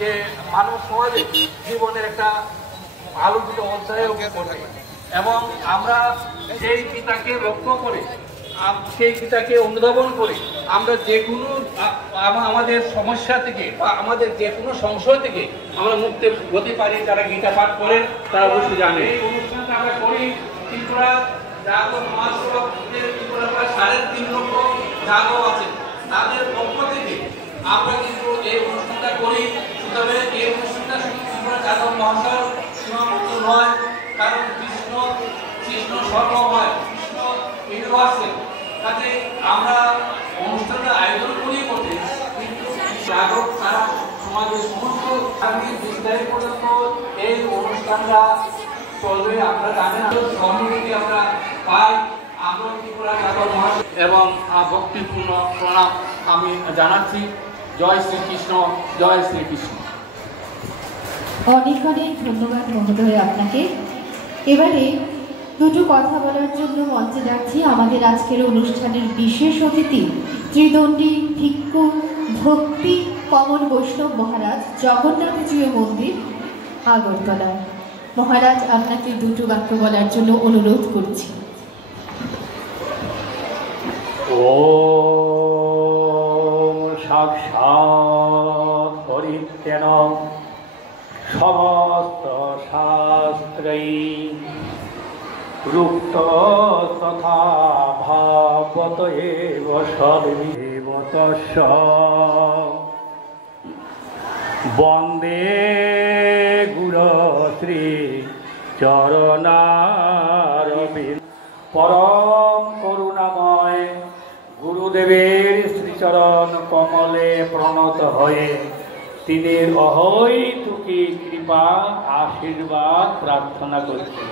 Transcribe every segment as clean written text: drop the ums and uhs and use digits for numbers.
যে মানব সমাজে জীবনের একটা আলোকিত অধ্যায়ও পড়ে এবং আমরা সেই পিতাকে লক্ষ্য করে সেই পিতাকে অনুধাবন করে আমরা যে কোনো আমাদের সমস্যা থেকে বা আমাদের যে কোনো সংশয় থেকে আমরা মুক্তি হতে পারি। যারা গীতা পাঠ করেন তারা অবশ্যই জানে। এই অনুষ্ঠানটা আমরা করি ত্রিপুরা জাগো মহাসভাদের ত্রিপুরা প্রায় 3.5 লক্ষ জাগো আছে, তাদের পক্ষ থেকে আমরা কিন্তু এই অনুষ্ঠানটা করি। তবে এই অনুষ্ঠানটা শুধু ত্রিপুরা জাগো মহাসভার সীমাবদ্ধ নয়, কারণ কৃষ্ণ সর্বময়, কৃষ্ণ ইউনিভার্সাল। কাজে আমরা অনুষ্ঠানটা আয়োজন করি বটে, কিন্তু জাগরক সারা সমাজের সমস্ত বিস্তারিত পর্যন্ত এই অনুষ্ঠানটা চলবে। আমরা জানেন সহানুভূতি আমরা পাই। আমরা ত্রিপুরা জাগরক মহাসভা এবং ভক্তিপূর্ণ প্রণাম আমি জানাচ্ছি। জয় শ্রীকৃষ্ণ, জয় শ্রীকৃষ্ণ। অনেক অনেক ধন্যবাদ মহোদয় আপনাকে। এবারে দুটো কথা বলার জন্য মঞ্চে যাচ্ছি আমাদের আজকের অনুষ্ঠানের বিশেষ অতিথি ত্রিদণ্ডী ভিক্ষু ভক্তি কমল বৈষ্ণব মহারাজ, জগন্নাথজিউ মন্দির, আগরতলা। মহারাজ, আপনাকে দুটো বাক্য বলার জন্য অনুরোধ করছি। ওম সাক্ষাৎ পরিত্যান সমস্ত শাস্ত্রৈ রুক্ত তথা ভাবত এব সদ্বিব তস্য বন্দে গুরু শ্রী চরণারবিন্দ। পরম করুণাময় গুরুদেবের শ্রীচরণ কমলে প্রণত হয়ে তিনি অহৈতুকী কৃপা আশীর্বাদ প্রার্থনা করছেন।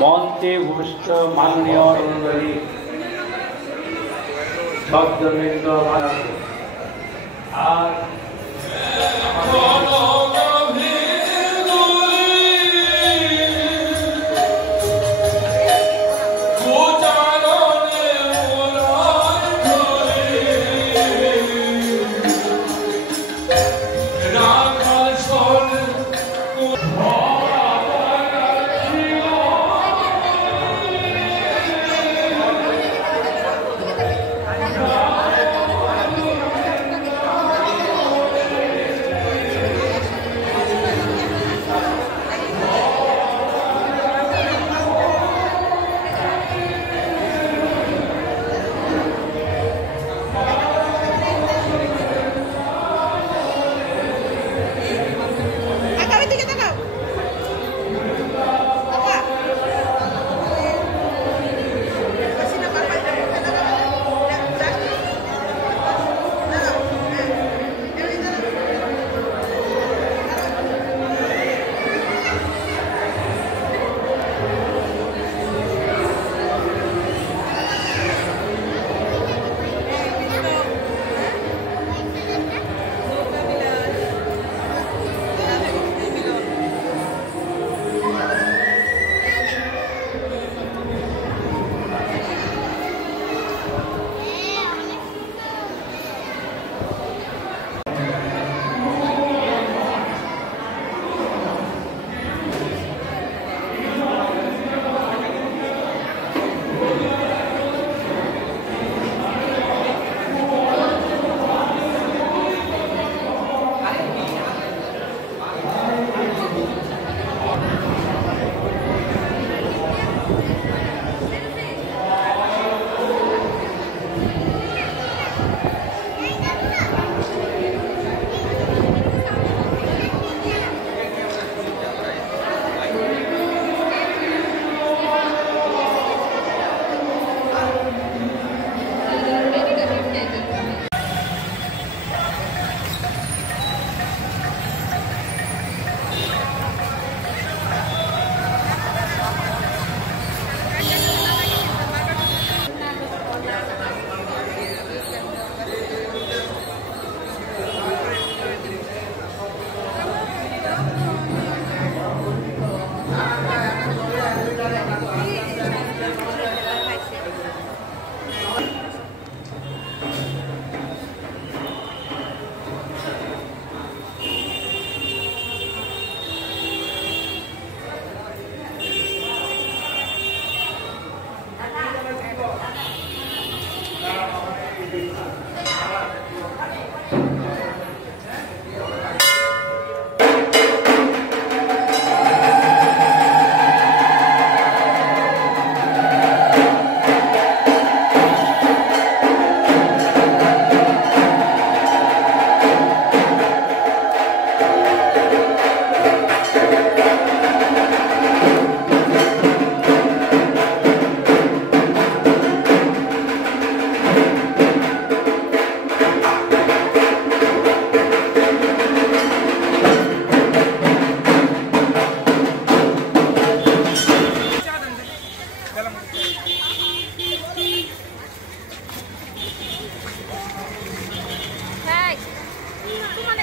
মঞ্চে উপস্থিত মাননীয় ভক্তবৃন্দ আর তোমার